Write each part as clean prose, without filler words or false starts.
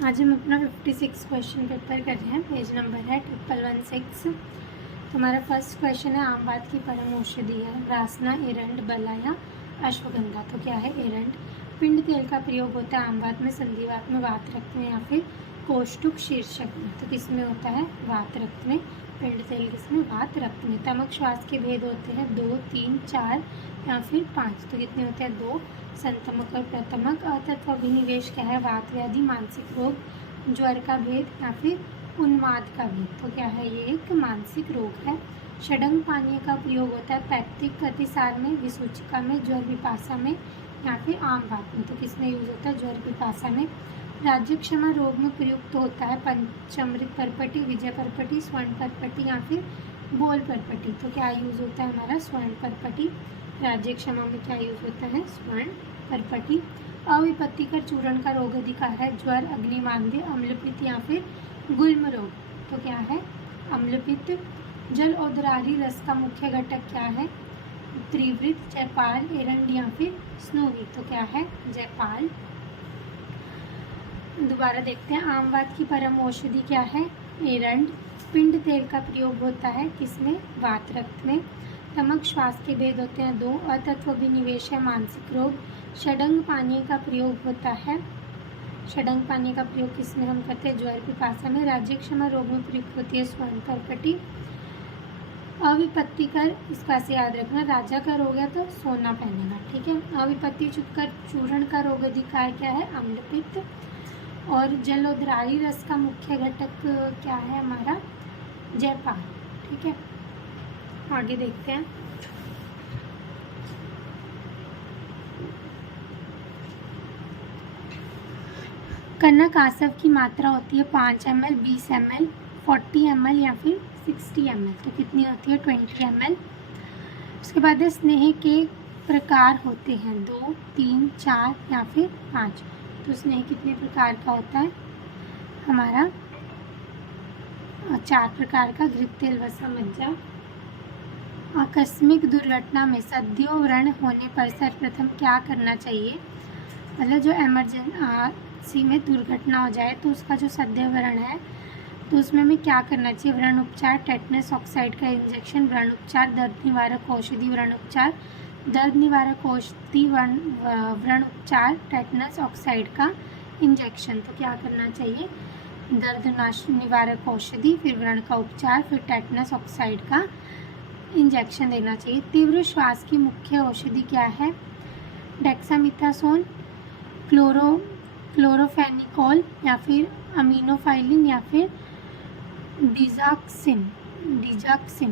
आज हम अपना 56 क्वेश्चन पेपर कर रहे हैं। पेज नंबर है 1116। तो हमारा फर्स्ट क्वेश्चन है आमवाद की परम औषधि है रासना, एरंड, बला या अश्वगंधा। तो क्या है? एरंड। पिंड तेल का प्रयोग होता है आमवाद में, संधिवात में, वात रक्त में या फिर कोष्ठुक शीर्षक में। तो किस में होता है? वात रक्त में। पिंड तेल किसमें? वात रक्त में। तमक श्वास के भेद होते हैं 2, 3, 4 या फिर 5। तो कितने होते हैं? 2। संतमक और प्रतमक। अतत्व अभिनिवेश क्या है? वात व्याधि, मानसिक रोग, ज्वर का भेद या फिर उन्माद का भेद। तो क्या है? ये एक मानसिक रोग है। षडंग पानीय का प्रयोग होता है पैक्तिक अतिसार में, विसूचिका में, ज्वर विपाशा में या फिर आम बात में। तो किसमें यूज होता है? ज्वर विपाशा में। राज्य क्षमा रोग में प्रयुक्त होता है पंचामृत परपटी, विजय परपटी, स्वर्ण परपटी या फिर बोल परपटी। तो क्या यूज होता है हमारा? स्वर्ण परपटी। राज्य क्षमा में क्या यूज होता है? स्वर्ण परपटी। अविपत्तिकर चूर्ण का रोग अधिकार है ज्वर, अग्निमांद्य, अम्लपित्त या फिर गुल्म रोग। तो क्या है? अम्लपित्त। जल उदरारी रस का मुख्य घटक क्या है? त्रिवृत, जयपाल, एरंड या फिर स्नोवी। तो क्या है? जयपाल। दोबारा देखते हैं, आमवाद की परम औषधि क्या है? एरंड। पिंड तेल का प्रयोग होता है किसमें? वात रक्त में। तमक श्वास के भेद होते हैं 2। अतत्व अभिनिवेश है मानसिक रोग। षडंग पानीय का प्रयोग होता है, षडंग पानी का प्रयोग किसमें हम करते हैं? ज्वर पिपासा में। राज्य क्षमा रोग में प्रयुक्त होती है स्वर्ण परपटी। अविपत्तिकर, इसका से याद रखना, राजा का रोग है तो सोना पहनेगा, ठीक है। अविपत्ति चुपकर चूर्ण का रोग अधिकार क्या है? अम्लपित्त। और जलोदरारी रस का मुख्य घटक क्या है हमारा? जयपाल, ठीक है। आगे देखते हैं, कनक आसव की मात्रा होती है 5 ml, 20 ml, 40 ml या फिर 60 ml। तो कितनी होती है? 20 ml। उसके बाद स्नेह के प्रकार होते हैं 2, 3, 4 या फिर 5। तो स्नेह कितने प्रकार का होता है हमारा? 4 प्रकार का। घृत, तेल, वसा, मज्जा। आकस्मिक दुर्घटना में सद्यो व्रण होने पर सर्वप्रथम क्या करना चाहिए? मतलब जो इमरजेंसी में दुर्घटना हो जाए तो उसका जो सद्य व्रण है तो उसमें हमें क्या करना चाहिए? व्रण उपचार, टेटनस ऑक्साइड का इंजेक्शन, व्रण उपचार, दर्द निवारक औषधि, व्रण उपचार, दर्द निवारक औषधि, व्रण उपचार, टेटनस ऑक्साइड का इंजेक्शन। तो क्या करना चाहिए? दर्द निवारक औषधि, फिर व्रण का उपचार, फिर टेटनस ऑक्साइड का इंजेक्शन देना चाहिए। तीव्र श्वास की मुख्य औषधि क्या है? डेक्सामिथासोन, क्लोरोफेनिकोल या फिर अमीनोफाइलिन या फिर डिजाक्सिन।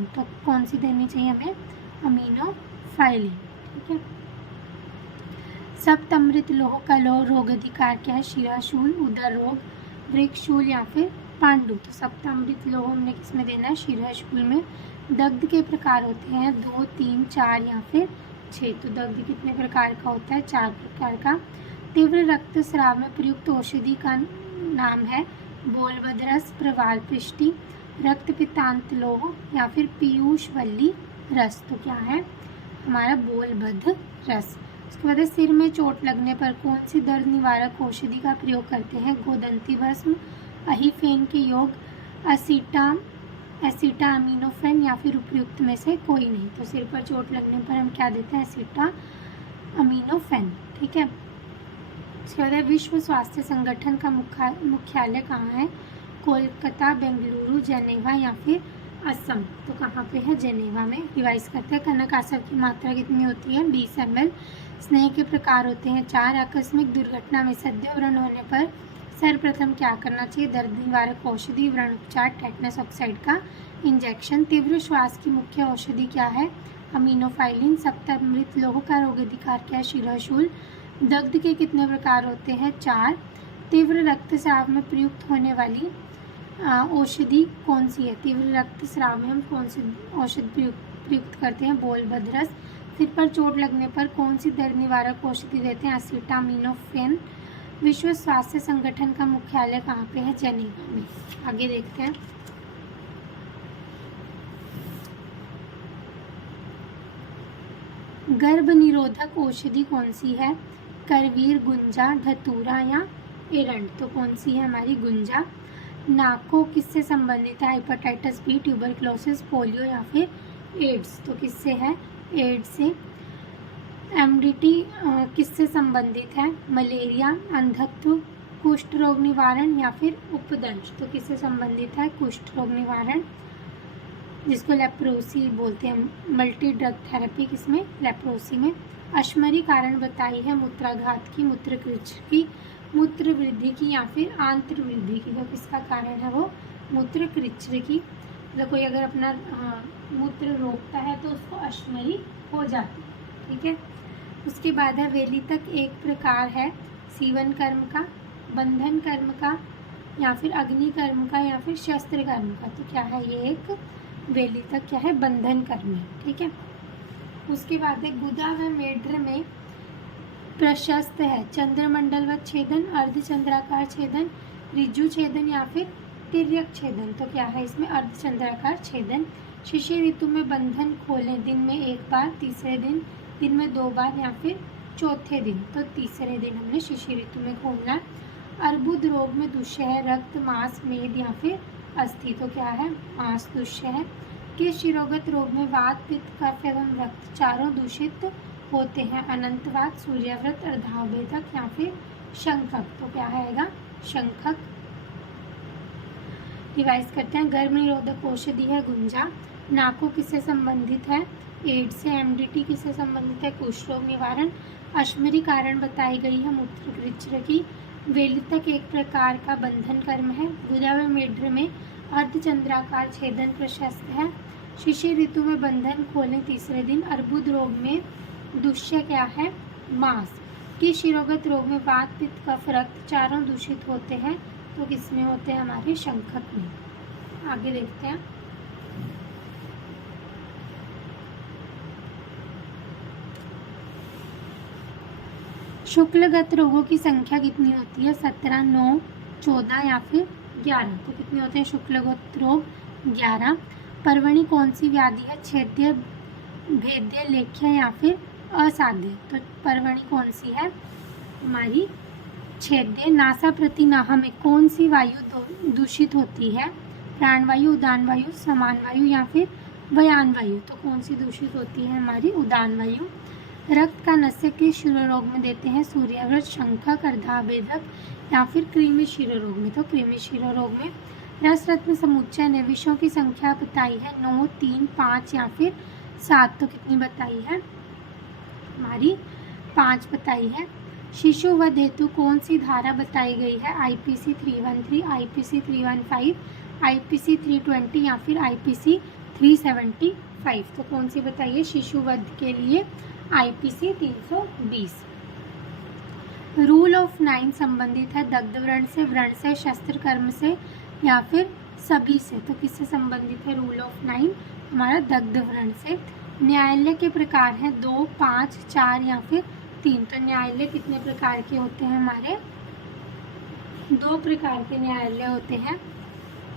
तो कौन सी देनी चाहिए हमें? अमीनोफाइलिन, ठीक है। सप्तमृत लोह का रोग अधिकार क्या है? शिराशूल, उदर रोग, वृक्षशूल या फिर पांडु। तो सप्तमृत लोह हमने किसमें देना है? शिराशूल में। दग्ध के प्रकार होते हैं 2, 3, 4 या फिर 6। तो दग्ध कितने प्रकार का होता है? 4 प्रकार का। तीव्र रक्तस्राव में प्रयुक्त औषधि का नाम है बोलबदरस, प्रवाल पृष्टि, रक्त पित्तांत लोह या फिर पीयूषवल्ली रस। तो क्या है हमारा? बोलबद रस। उसके बाद सिर में चोट लगने पर कौन सी दर्द निवारक औषधि का प्रयोग करते हैं? गोदंती भस्म, अहिफेन के योग, एसिटामिनोफेन या फिर उपयुक्त में से कोई नहीं। तो सिर पर चोट लगने पर हम क्या देते हैं? एसिटामिनोफेन, ठीक है। उसके बाद विश्व स्वास्थ्य संगठन का मुख्यालय कहाँ है? कोलकाता, बेंगलुरु, जेनेवा या फिर असम। तो कहाँ पे है? जेनेवा में। रिवाइज करते हैं, कनक आसव की मात्रा कितनी होती है? 20 ml। स्नेह के प्रकार होते हैं 4। आकस्मिक दुर्घटना में सद्य व्रण होने पर सर्वप्रथम क्या करना चाहिए? दर्द निवारक औषधि, व्रण उपचार, टेटनस ऑक्साइड का इंजेक्शन। तीव्र श्वास की मुख्य औषधि क्या है? अमीनोफाइलिन। सप्तमृत लोह का रोग अधिकार क्या है? शिराशूल। दग्ध के कितने प्रकार होते हैं? 4। तीव्र रक्तस्राव में प्रयुक्त होने वाली औषधि कौन सी है? तीव्र रक्तस्राव में हम कौन सी औषधि प्रयुक्त करते हैं? बोलबदरस। सिर पर चोट लगने पर कौन सी दर्द निवारक औषधि देते हैं? एसिटामिनोफेन। विश्व स्वास्थ्य संगठन का मुख्यालय कहाँ पे है? जेनेवा में। आगे देखते हैं, गर्भ निरोधक औषधि कौन सी है? करवीर, गुंजा, धतूरा या एरंड, तो कौन सी है हमारी गुंजा। नाको किससे संबंधित है, हेपेटाइटिस बी, ट्यूबरक्लोसिस, पोलियो या फिर एड्स, तो किससे है, एड्स से। एमडीटी किससे संबंधित है, मलेरिया, अंधत्व, कुष्ठ रोग निवारण या फिर उपदंश, तो किससे संबंधित है, कुष्ठ रोग निवारण, जिसको लेप्रोसी बोलते हैं, मल्टी ड्रग थेरेपी किसमें, लेप्रोसी में। अश्मरी कारण बताई है, मूत्राघात की, मूत्रकृच्छ की, मूत्र वृद्धि की या फिर आंत्र वृद्धि की, तो किसका कारण है वो, मूत्रकृच्छ की। मतलब कोई अगर अपना मूत्र रोकता है तो उसको अश्मरी हो जाती है, ठीक है। उसके बाद है वेली तक एक प्रकार है, सीवन कर्म का, बंधन कर्म का या फिर अग्नि कर्म का या फिर शस्त्र कर्म का, तो क्या है ये एक वेली तक क्या है, बंधन कर्म है, ठीक है। उसके बाद है गुदा व मेढ्र में प्रशस्त है, चंद्रमंडलवत छेदन, अर्धचंद्राकार छेदन, ऋजु छेदन या फिर तिर्यक छेदन, तो क्या है इसमें अर्धचंद्राकार छेदन। शिशिर ऋतु में बंधन खोलें, दिन में एक बार, तीसरे दिन में 2 बार या फिर चौथे दिन, तो तीसरे दिन हमने शिशिर ऋतु में खोलना है। अर्बुद रोग में दुष्य है, रक्त, मांस, मेद या फिर अस्थि, तो क्या है, मांस दुष्य है। किस शिरोगत रोग में वात, पित्त, कफ एवं रक्त चारों दूषित होते हैं, अनंतवात, सूर्यव्रत, अर्धाभेदक या फिर शंखक, तो क्या आएगा, शंखक। रिवाइज करते हैं, गर्भ निरोधक औषधि है गुंजा, नाको किससे संबंधित है, एड्स से, एमडीटी किससे संबंधित है, कुष्ठ रोग निवारण, अश्मरी कारण बताई गई है, मूत्रकृच्छ की, वेली तक एक प्रकार का बंधन कर्म है, गुदा व मेढ्र में अर्धचंद्राकार छेदन प्रशस्त है, शिशिर ऋतु में बंधन खोलें तीसरे दिन, अर्बुद रोग में दुष्य क्या है, मांस, कि शिरोगत रोग में वात, पित्त, कफ, रक्त चारों दूषित होते हैं, तो किसमें होते हैं, हमारे शंखक में। आगे देखते हैं, शुक्लगत रोगों की संख्या कितनी होती है, 17, 9, 14 या फिर 11, तो कितने होते हैं शुक्लगत रोग, 11। पर्वणी कौन सी व्याधि है, छेद्य, भेद्य, लेख्य या फिर असाध्य, तो पर्वणी कौन सी है, हमारी छेद्य। नासा प्रतिनाह में कौन सी वायु दूषित होती है, प्राणवायु, उदान वायु, समान वायु या फिर वयान वायु, तो कौन सी दूषित होती है, हमारी उदान वायु। रक्त का नस्य किस शिरोरोग में देते हैं, सूर्यव्रत, शंखक, अर्धाभेदक या फिर कृमि शिरोरोग में, तो कृमि शिरोरोग में। रस रत्न समुच्चय ने विषयों की संख्या बताई है, 9, 3, 5 या फिर 7, तो कितनी बताई है, हमारी 5 बताई है। शिशु वध हेतु कौन सी धारा बताई गई है, IPC 313, IPC 315, IPC 320 या फिर IPC 375, तो कौन सी बताइए, शिशु वध के लिए IPC 320। रूल ऑफ 9 संबंधित है दग्ध व्रण से, शस्त्र कर्म से या फिर सभी से, तो किससे संबंधित है रूल ऑफ 9, हमारा दग्ध व्रण से। न्यायालय के प्रकार हैं 2, 5, 4 या फिर 3, तो न्यायालय कितने प्रकार के होते हैं, हमारे 2 प्रकार के न्यायालय होते हैं।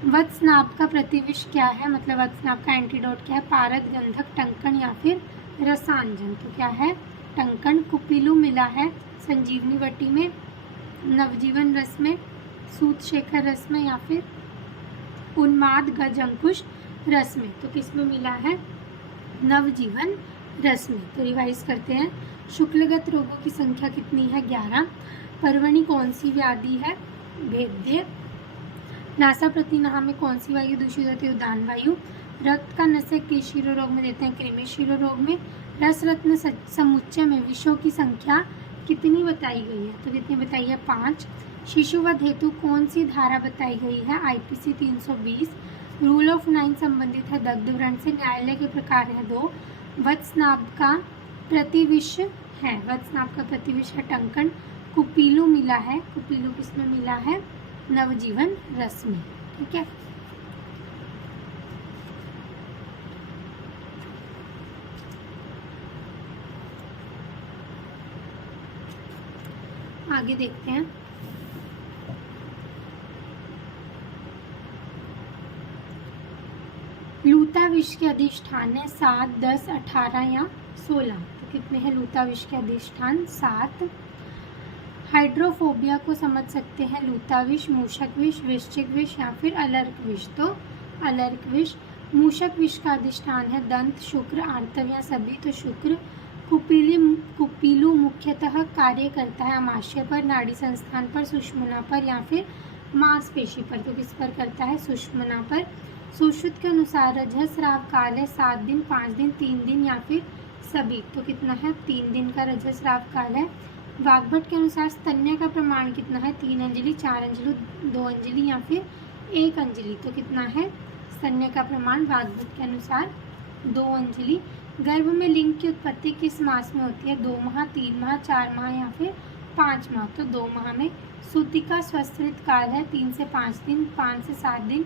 वत्स्नाप का प्रतिविष क्या है, मतलब वत्स्नाप का एंटीडोट क्या है, पारद, गंधक, टंकन या फिर रसांजन, तो क्या है, टंकन। कुपिलु मिला है संजीवनी वटी में, नवजीवन रस में, सूत शेखर रस में या फिर उन्माद गज अंकुश रस में, तो किस में मिला है, नवजीवन रस में। तो रिवाइज करते हैं, शुक्लगत रोगों की संख्या कितनी है, 11। पर्वणी कौन सी व्याधि है, भेद्य। नासा प्रतिनाह में कौन सी वायु दूषित होती है, उदान वायु। रक्त का नस्य किस शिरोरोग में देते हैं, कृमि शिरोरोग में। रस रत्न समुच्चय में विषयों की संख्या कितनी बताई गई है, तो कितनी बताई है, 5। शिशुवध हेतु कौन सी धारा बताई गई है, IPC 320। रूल ऑफ 9 संबंधित है दग्ध व्रण से। न्यायालय के प्रकार है 2। वत्स्नाप का प्रतिविष है, वत्स्नाप का प्रतिविष है टंकन। कुपीलु मिला है, कुपीलु किसमें मिला है, नवजीवन रस में, ठीक है। आगे देखते हैं, लूता विष के अधिष्ठान है 7, 10, 18 या 16, तो कितने हैं लूता विष के अधिष्ठान, 7। हाइड्रोफोबिया को समझ सकते हैं लूता विष, मूषक विष, वृश्चिक विष या फिर अलर्क विष। तो अलर्क विष। मूषक विष का अधिष्ठान है दंत, शुक्र, आर्तव या सभी। तो शुक्र। कुपीलु मुख्यतः कार्य करता है अमाशय पर, नाड़ी संस्थान पर, सुषुम्ना पर या फिर मांसपेशी पर। तो किस पर करता है? सुषुम्ना पर। सुश्रुत के अनुसार रजस्राव काल है 7 दिन, 5 दिन, 3 दिन या फिर सभी। तो कितना है? 3 दिन का रजस्राव काल है। वाग्भट के अनुसार स्तन्य का प्रमाण कितना है? 3 अंजलि, 4 अंजलि, 2 अंजलि या फिर 1 अंजलि। तो कितना है स्तन्य का प्रमाण वाग्भट के अनुसार? 2 अंजलि। गर्भ में लिंग की उत्पत्ति किस मास में होती है? 2 माह, 3 माह, 4 माह या फिर 5 माह। तो 2 माह में। सूतिका स्वस्त्रित काल है 3 से 5 दिन, 5 से 7 दिन,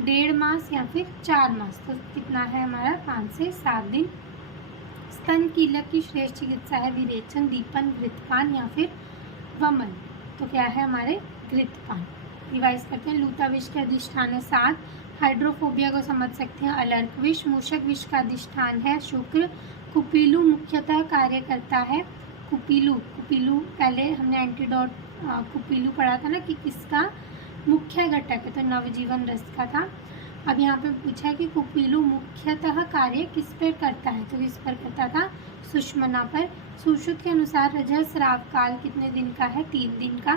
1.5 मास या फिर 4 मास। तो कितना है हमारा? 5 से 7 दिन। स्तन कीलक की श्रेष्ठ चिकित्सा है विरेचन, दीपन, घृतपान या फिर वमन। तो क्या है हमारे? घृतपान। रिवाइज करते हैं। लूता विष के अधिष्ठान है 7। हाइड्रोफोबिया को समझ सकते हैं अलर्क विष। मूषक विष का अधिष्ठान है शुक्र। कुपीलु मुख्यतः कार्य करता है कुपीलु पहले हमने एंटीडोट कुपीलु पढ़ा था ना कि किसका मुख्य घटक है, तो नवजीवन रस का था। अब यहाँ पे पूछा है कि कुपीलु मुख्यतः कार्य किस पर करता है, तो किस पर करता था? सुषुम्ना पर। सुश्रुत के अनुसार रजस्राव काल कितने दिन का है? 3 दिन का।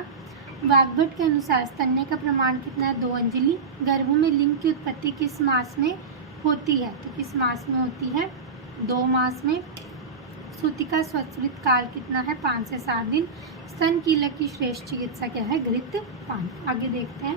वाग्भट के अनुसार स्तन्य का प्रमाण कितना है? 2 अंजलि। गर्भ में लिंग की उत्पत्ति किस मास में होती है? तो किस मास में होती है? 2 मास में। सूतिका स्वस्त्रित काल कितना है? 5 से 7 दिन। स्तन कीलक की श्रेष्ठ चिकित्सा क्या है? घृतपान। आगे देखते हैं।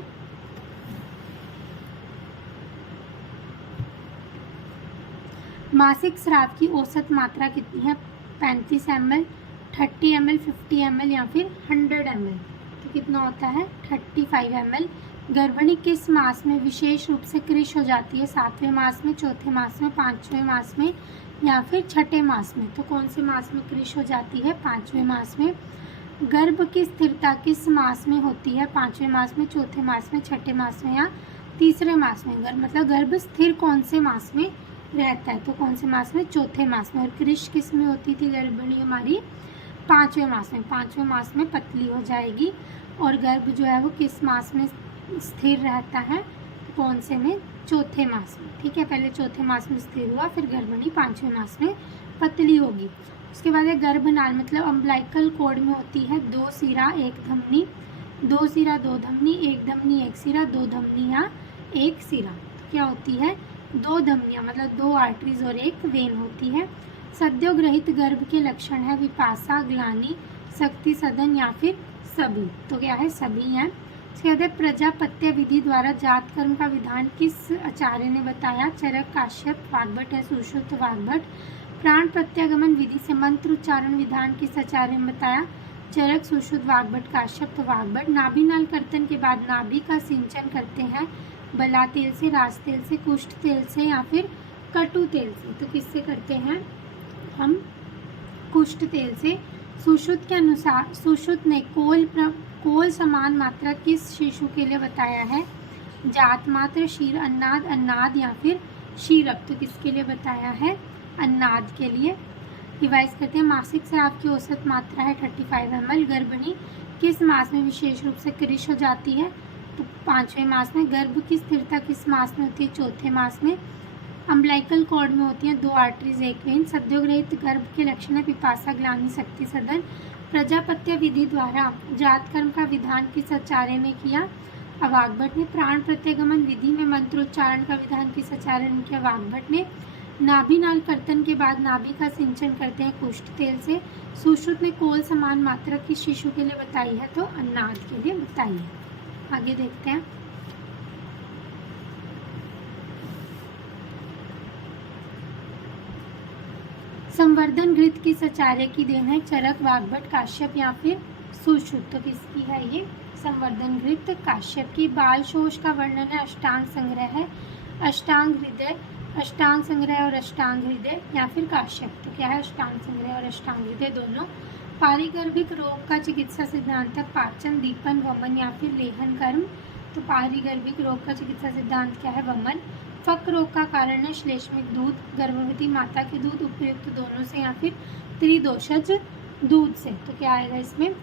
मासिक स्राव की औसत मात्रा कितनी है? 35 ml, 30 ml, 50 ml या फिर 100 ml। तो कितना होता है? 35 ml। गर्भिणी किस मास में विशेष रूप से कृश हो जाती है? 7वें मास में, 4थे मास में, 5वें मास में या फिर 6ठे मास में। तो कौन से मास में कृश हो जाती है? 5वें मास में। गर्भ की स्थिरता किस मास में होती है? 5वें मास में, 4थे मास में, 6ठे मास में या 3रे मास में। मतलब गर्भ स्थिर कौन से मास में रहता है? तो कौन से मास में? 4थे मास में। और कृश किस में होती थी गर्भिणी हमारी? 5वें मास में। 5वें मास में पतली हो जाएगी। और गर्भ जो है वो किस मास में स्थिर रहता है? कौन से में? 4थे मास में। ठीक है, पहले 4थे मास में स्थिर हुआ, फिर गर्भिणी 5वें मास में पतली होगी। उसके बाद है गर्भनाल, मतलब अम्बलाइकल कॉर्ड में होती है 2 सिरा 1 धमनी, 2 सिरा 2 धमनी, 1 धमनी 1 सिरा, 2 धमनी या 1 सिरा। तो क्या होती है? 2 धमनियाँ, मतलब 2 आर्टरीज और 1 वेन होती है। सद्योग्रहित गर्भ के लक्षण है विपासा, ग्लानि, शक्ति सदन या फिर सभी। तो क्या है? सभी हैं। इसके बाद प्रजापत्य विधि द्वारा जात कर्म का विधान किस आचार्य ने बताया? चरक, काश्यप, वाग्भट या सुश्रुत वाग्भट। प्राण प्रत्यागमन विधि से मंत्र उच्चारण विधान किस आचार्य ने बताया? चरक, सुश्रुत, वाग्भट, काश्यप तो वाग्भट। नाभिनाल कर्तन के बाद नाभि का सिंचन करते हैं बला तेल से, रास तेल से, कुष्ठ तेल से या फिर कटु तेल से। तो किससे करते हैं हम? कुष्ठ तेल से। सुश्रुत के अनुसार सुश्रुत ने कोल समान मात्रा किस शिशु के लिए बताया है? जात मात्र, शीर, अन्नाद, अन्नाद या फिर शीरक। तो किसके लिए बताया है? अन्नाद के लिए। रिवाइज करते हैं। मासिक स्राव की औसत मात्रा है 35 ml। गर्भिणी किस मास में विशेष रूप से कृश हो जाती है? तो 5वें मास में। गर्भ की स्थिरता किस मास में होती है? 4थे मास में। अम्बलाइकल कॉर्ड में होती हैं 2 आर्टरीज 1 वेन। सद्योग्रहित गर्भ के लक्षण है पिपासा, ग्लानि, शक्ति सदन। प्रजापत्य विधि द्वारा जात कर्म का विधान किस आचार्य ने किया? वाग्भट ने। प्राण प्रत्यागमन विधि में मंत्रोच्चारण का विधान किस आचार्य ने किया? वाग्भट ने। नाभिनाल कर्तन के बाद नाभि का सिंचन करते हैं कुष्ठ तेल से। सुश्रुत ने कोल समान मात्रा किस शिशु के लिए बताई है? तो अन्नाद के लिए बताई है। आगे देखते हैं। संवर्धन घृत किस आचार्य की देन है? चरक, वाग्भट, काश्यप या फिर सुश्रुत। तो किसकी है ये? संवर्धन घृत काश्यप की। बाल शोष का वर्णन है अष्टांग संग्रह है, अष्टांग हृदय, अष्टांग संग्रह और अष्टांग हृदय या फिर काश्यप। तो क्या है? अष्टांग संग्रह और अष्टांग हृदय दोनों। पारिगर्भिक रोग का चिकित्सा सिद्धांत है पाचन, दीपन, वमन या फिर लेहन कर्म। तो पारिगर्भिक रोग का चिकित्सा सिद्धांत क्या है? वमन। फक रोग का कारण है श्लेष्मिक दूध, गर्भवती माता के दूध, उपयुक्त दोनों से या फिर त्रिदोषज दूध से। तो क्या आएगा इसमें?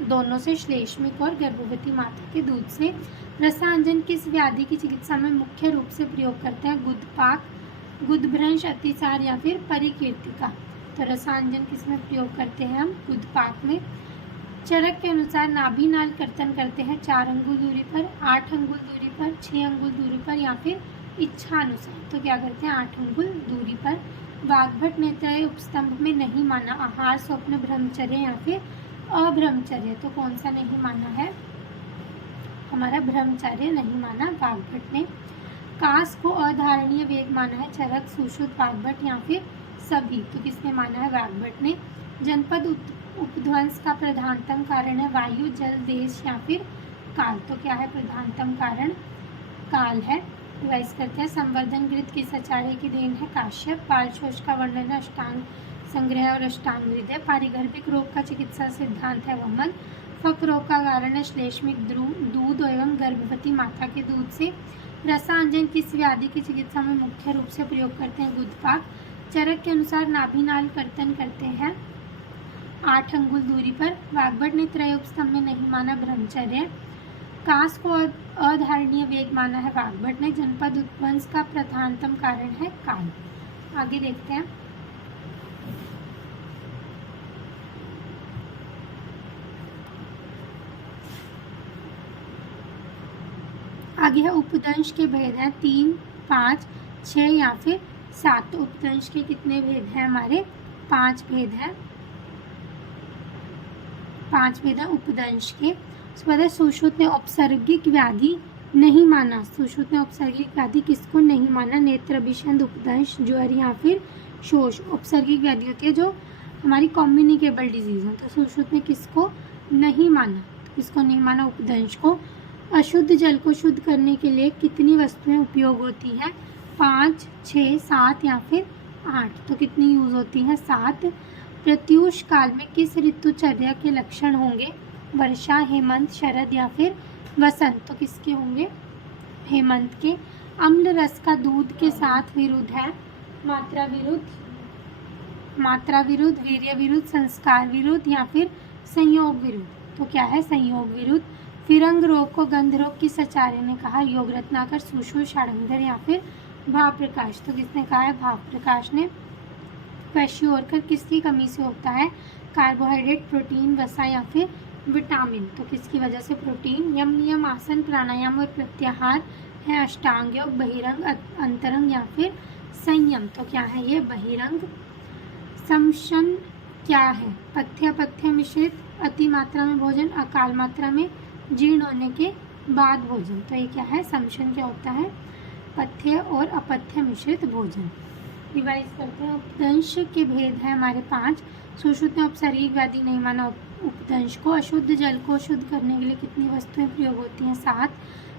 दोनों से श्लेष्मिक और गर्भवती माता के दूध से। रसांजन किस व्याधि की चिकित्सा में मुख्य रूप से प्रयोग करते हैं? गुदपाक, गुदभ्रंश, अतिसार या फिर परिकीर्तिका। तो रसांजन किस में प्रयोग करते हैं हम? गुदपाक में। चरक के अनुसार नाभि नाल कर्तन करते हैं 4 अंगुल दूरी पर, 8 अंगुल दूरी पर, 6 अंगुल दूरी पर या फिर इच्छा अनुसार। तो क्या करते हैं? 8 अंगुल दूरी पर। वाग्भट ने त्रय उपस्तंभ में नहीं माना आहार, स्वप्न, ब्रह्मचर्य या फिर अब्रह्मचर्य। तो कौन सा नहीं माना है? हमारा ब्रह्मचर्य नहीं माना वाग्भट ने। कास को अधारणीय वेग माना है चरक, सुश्रुत, वाग्भट या फिर सभी। तो किसने माना है? वाग्भट ने। जनपद उपध्वंस का प्रधानतम कारण है वायु, जल, देश या फिर काल। तो क्या है प्रधानतम कारण? काल है। रिवाइज करते हैं। संवर्धन गृत किस आचार्य की देन है? काश्यप। बाल शोष का वर्णन है अष्टांग संग्रह और अष्टांग हृदय। पारिगर्भिक रोग का चिकित्सा सिद्धांत है वमन। फक रोग का कारण है श्लेष्मिक दूध एवं गर्भवती माता के दूध से। रसांजन किस व्याधि की चिकित्सा में मुख्य रूप से प्रयोग करते हैं? गुदपाक। चरक के अनुसार नाभिनाल कर्तन करते हैं 8 अंगुल दूरी पर। वाग्भट ने त्रय उपस्तंभ में नहीं माना ब्रह्मचर्य। कास को अधारणीय वेग माना है वाग्भट ने। जनपद उपध्वंस का प्रधानतम कारण है काल। आगे देखते हैं। आगे है उपदंश के भेद हैं 3, 5, 6 या फिर 7। तो उपदंश के कितने भेद हैं? हमारे 5 भेद हैं। 5 भेद हैं उपदंश के। उसके बाद सुश्रुत ने औपसर्गिक व्याधि नहीं माना। सुश्रुत ने औपसर्गिक व्याधि किसको नहीं माना? नेत्र अभिषंध, उपदंश, ज्वर या फिर शोष। औपसर्गिक व्याधि होती है जो हमारी कम्युनिकेबल डिजीज है। तो सुश्रुत ने किसको नहीं माना? तो किसको नहीं माना? उपदंश को। अशुद्ध जल को शुद्ध करने के लिए कितनी वस्तुएं उपयोग होती हैं? 5, 6, 7 या फिर 8। तो कितनी यूज होती हैं? 7। प्रत्यूष काल में किस ऋतुचर्या के लक्षण होंगे? वर्षा, हेमंत, शरद या फिर वसंत। तो किसके होंगे? हेमंत के। अम्ल रस का दूध के साथ विरुद्ध है मात्रा विरुद्ध, वीर्य विरुद्ध, संस्कार विरुद्ध या फिर संयोग विरुद्ध। तो क्या है? संयोग विरुद्ध। फिरंग रोग को गंध रोग किस आचार्य ने कहा? योग रत्नाकर, सुश्रुत, षडंगर या फिर भाव प्रकाश। तो किसने कहा है? भाव प्रकाश ने। क्वेश्चोरकर किसकी कमी से होता है? कार्बोहाइड्रेट, प्रोटीन, वसा या फिर विटामिन। तो किसकी वजह से? प्रोटीन। यम नियम, आसन, प्राणायाम और प्रत्याहार है अष्टांग योग, बहिरंग, अंतरंग या फिर संयम। तो क्या है ये? बहिरंग। समशन क्या है? पथ्य अपथ्य मिश्रित, अति मात्रा में भोजन, अकाल मात्रा में, जीर्ण होने के बाद भोजन। तो ये क्या है? समशन क्या होता है? पथ्य और अपथ्य मिश्रित भोजन। रिवाइज करते हैं। उपदंश के भेद हैं हमारे 5। सुश्रुत ने औपसर्गिक व्याधि नहीं माना उपदंश को। अशुद्ध जल को शुद्ध करने के लिए कितनी वस्तुएं प्रयोग होती हैं? 7।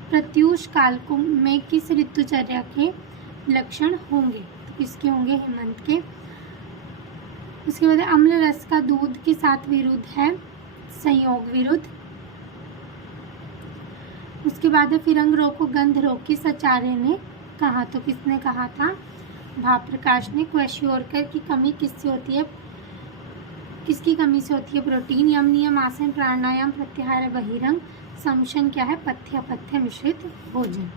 प्रत्यूष काल को में किस ऋतुचर्या के लक्षण होंगे? तो किसके होंगे? हेमंत के। उसके बाद अम्ल रस का दूध के साथ विरुद्ध है संयोग विरुद्ध। उसके बाद फिरंग रोग को गंध रोग किस आचार्य ने कहा? तो किसने कहा था? भाव प्रकाश ने। क्वेश्चोरकर की कमी किससे होती है? किसकी कमी से होती है? प्रोटीन। यम नियम, आसन, प्राणायाम, प्रत्याहार, बहिरंग। समशन क्या है? पथ्य अपथ्य मिश्रित भोजन।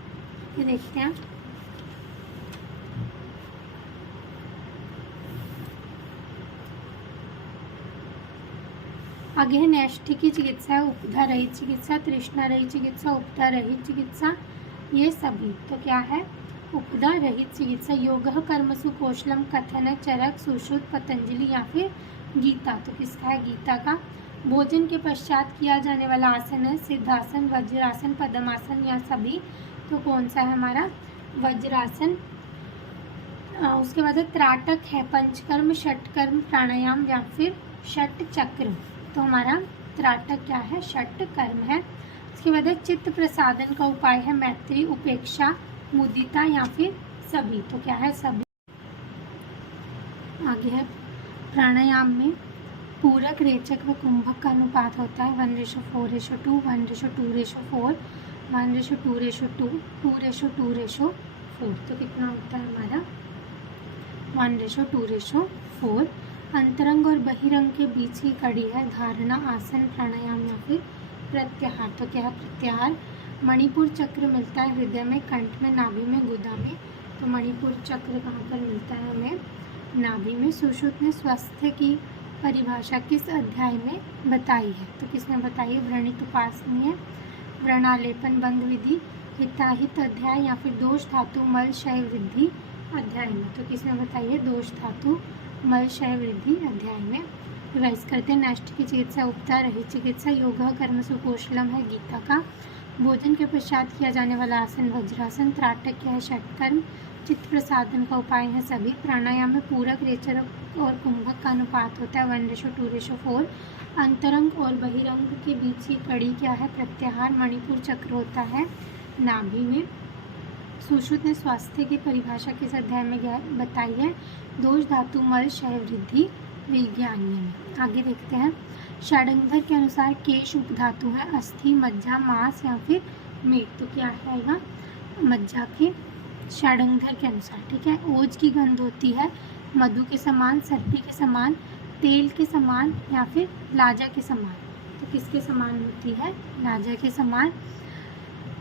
ये देखते हैं। आगे है नैष्ठिक की चिकित्सा, उपधा रहित चिकित्सा, तृष्णा रहित चिकित्सा, उपधा रहित चिकित्सा, ये सभी। तो क्या है? उपधा रहित चिकित्सा। योगः कर्मसु कौशलम, कथन, चरक, सुश्रुत, पतंजलि या फिर गीता। तो किसका है? गीता का। भोजन के पश्चात किया जाने वाला आसन है सिद्धासन, वज्रासन, पद्मासन या सभी। तो कौन सा है हमारा? वज्रासन। उसके बाद त्राटक है पंचकर्म, षटकर्म, प्राणायाम या फिर षट चक्र। तो हमारा त्राटक क्या है? षट कर्म है। उसके बाद चित्त प्रसादन का उपाय है मैत्री, उपेक्षा, मुदिता या फिर सभी। तो क्या है? सभी। आगे है प्राणायाम में पूरक, रेचक व कुंभक का अनुपात होता है 1:4:2, 1:2:4, 1:2:2, 2:2:4। तो कितना होता है हमारा? 1:2:4। अंतरंग और बहिरंग के बीच की कड़ी है धारणा, आसन, प्राणायाम या फिर प्रत्याहार। तो क्या है प्रत्याहार। मणिपुर चक्र मिलता है हृदय में, कंठ में, नाभि में, गुदा में। तो मणिपुर चक्र कहाँ पर मिलता है हमें? नाभि में। सुश्रुत ने स्वास्थ्य की परिभाषा किस अध्याय में बताई है? तो किसने बताई है? व्रणित उपासनीय, व्रणालेपन बंध विधि, हिताहित अध्याय या फिर दोष धातु मल क्षय वृद्धि अध्याय में। तो किसने बताई है? दोष धातु मल क्षय वृद्धि अध्याय में। रिवाइज करते हैं। नष्ट की चिकित्सा, उपचार रहित चिकित्सा, योग कर्मसु कौशलम है गीता का। भोजन के पश्चात किया जाने वाला आसन वज्रासन। त्राटक क्या है? षटकर्म। चित्त प्रसादन का उपाय है सभी। प्राणायाम में पूरक, रेचक और कुंभक का अनुपात होता है 1:2:4। अंतरंग और बहिरंग के बीच की कड़ी क्या है? प्रत्याहार। मणिपुर चक्र होता है नाभि में। सुश्रुत ने स्वास्थ्य की परिभाषा किस अध्याय में बताई है? दोष धातु मल क्षय वृद्धि विज्ञानीय में। आगे देखते हैं। षडंगर के अनुसार केश उपधातु है, अस्थि, मज्जा, मांस या फिर मीट। तो क्या आएगा? मज्जा के षडंगर के अनुसार। ठीक है। ओज की गंध होती है मधु के समान, सर्पी के समान, तेल के समान या फिर लाजा के समान। तो किसके समान होती है? लाजा के समान।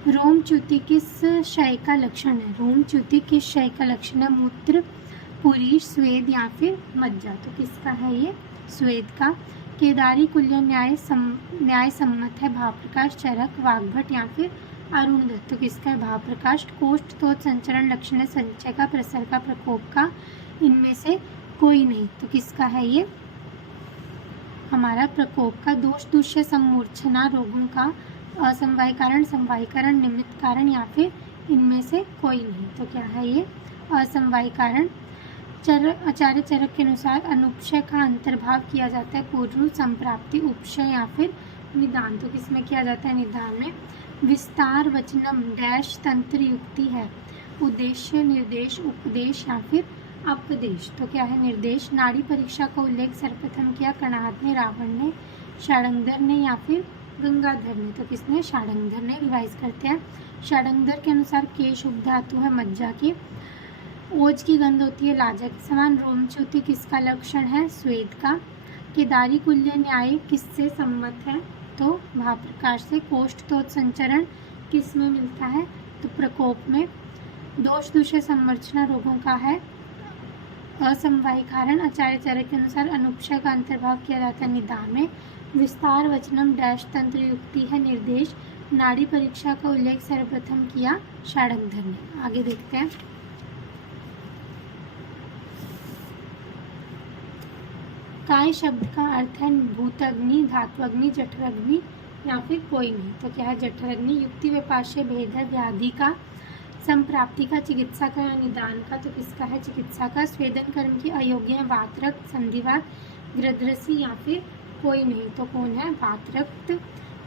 रोमच्युति किस क्षय का लक्षण है? रोमच्युति किस क्षय का लक्षण है? मूत्र, पुरीश, स्वेद या फिर मज्जा। तो किसका है ये? स्वेद का। केदारी कुल्य न्याय सम्मत है, भावप्रकाश, चरक, वाग्भट या फिर अरुण दत्त। तो किसका है? भावप्रकाश। कोष्ठ तो संचरण लक्षण है संचय का, प्रसर का, प्रकोप का, इनमें से कोई नहीं। तो किसका है ये? हमारा प्रकोप का। दोष दुष्य सम्मूर्छना रोगों का असमवाय कारण, समवाय कारण, निमित्त कारण या फिर इनमें से कोई नहीं। तो क्या है ये? असमवाय कारण। आचार्य चरक के अनुसार अनुपक्षय का अंतर्भाव किया जाता है पूर्व, संप्राप्ति, उपक्षय या फिर निदान। तो किसमें किया जाता है? निदान में। विस्तार वचनम डैश तंत्र युक्ति है, उद्देश्य, निर्देश, उपदेश या फिर अपदेश। तो क्या है? निर्देश। नाड़ी परीक्षा का उल्लेख सर्वप्रथम किया कणाद ने, रावण ने, षडंगर ने या फिर गंगाधर ने। तो किसने? षडंगर ने। रिवाइज करते हैं। षडंगर के अनुसार केश उपधातु है मज्जा की, ओज की गंध होती है लाजा के समान। रोमच्युति किसका लक्षण है? स्वेद का। केदारी कुल्य न्याय किससे सम्मत है? तो भावप्रकाश से। कोष्ठ तो संचरण किस में मिलता है? तो प्रकोप में। दोष दुष्य संमर्चना रोगों का है असमवाय कारण। आचार्य चरक के अनुसार अनुपक्षय का अंतर्भाव किया जाता है निदान में। विस्तार वचनम डैश तंत्र युक्ति है निर्देश। नाड़ी परीक्षा का उल्लेख सर्वप्रथम किया षडंगर ने। आगे देखते हैं। काय शब्द का अर्थ है भूतग्नि, धात्वग्नि, जठराग्नि या फिर कोई नहीं। तो क्या है? जठराग्नि। युक्ति विपाश्य भेद है व्याधि का, संप्राप्ति का, चिकित्सा का या निदान का। तो किसका है? चिकित्सा का। स्वेदन कर्म की अयोग्य है वातरक्त, संधिवात, गृध्रसी या फिर कोई नहीं। तो कौन है? वातरक्त।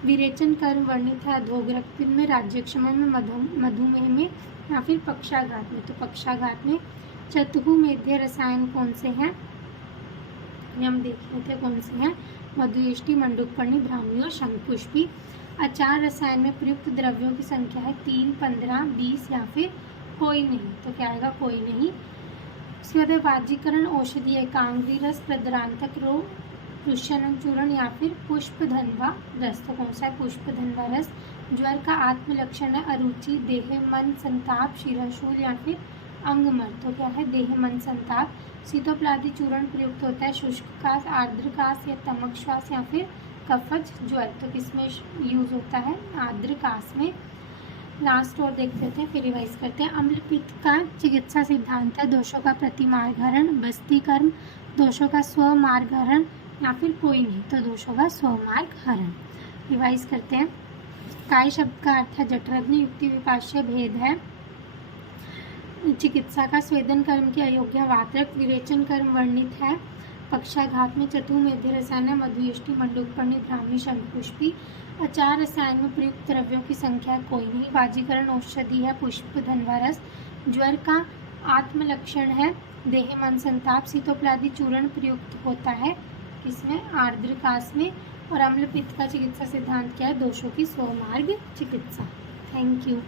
विरेचन कर्म वर्णित है अधोगरक्त में, राज्यक्षम में, मधुमेह में या फिर पक्षाघात में। तो पक्षाघात में। चतुहु मेध्य रसायन कौन से हैं? हम देख रहे थे कौन से हैं? मधुयष्टि, मंडूकपर्णी, ब्राह्मी और शंखपुष्पी। अचार रसायन में प्रयुक्त द्रव्यों की संख्या है 3, 15, 20 या फिर कोई नहीं। तो क्या आएगा? कोई नहीं। उसके बाद वाजीकरण औषधि एकांगी रस, प्रद्रांतक रोग, पुष्यनम चूर्ण या फिर पुष्पधनवा रस। तो कौन सा है? पुष्पधनवा रस। ज्वर का आत्म लक्षण है अरुचि, देह, मन, संताप, शिरशूल या फिर अंगमर। तो क्या है? देह, मन, संताप। शीतोप्लादी चूर्ण प्रयुक्त होता है शुष्क कास, आर्द्र कास या तमक श्वास या फिर कफज ज्वर। तो किसमें यूज होता है? आर्द्र कास में। लास्ट और देख लेते हैं फिर रिवाइज करते हैं। अम्ल पित्त का चिकित्सा सिद्धांत है दोषों का प्रतिमार्गहरण, बस्तीकर्म, दोषों का स्वमार्गहरण या फिर कोई नहीं। तो दोषों का स्वमार्गहरण। रिवाइज करते हैं। काय शब्द का अर्थ है जठराग्नि, युक्ति विपाश्य भेद है चिकित्सा का। स्वेदन कर्म की अयोग्य वातरक्त। विरेचन कर्म वर्णित है पक्षाघात में। चतुः मेध्य रसायन है मधुयष्टि, मंडूकपर्णी, ब्राह्मी, शंखपुष्पी। अचार रसायन में प्रयुक्त द्रव्यों की संख्या कोई नहीं। वाजीकरण औषधि है पुष्पधनवा रस। ज्वर का आत्मलक्षण है देह, मन, संताप। शीतोप्लादी चूर्ण प्रयुक्त होता है किसमें? आर्द्र कास में। और अम्ल पित्त का चिकित्सा सिद्धांत क्या है? दोषों की स्वमार्ग चिकित्सा। Thank you.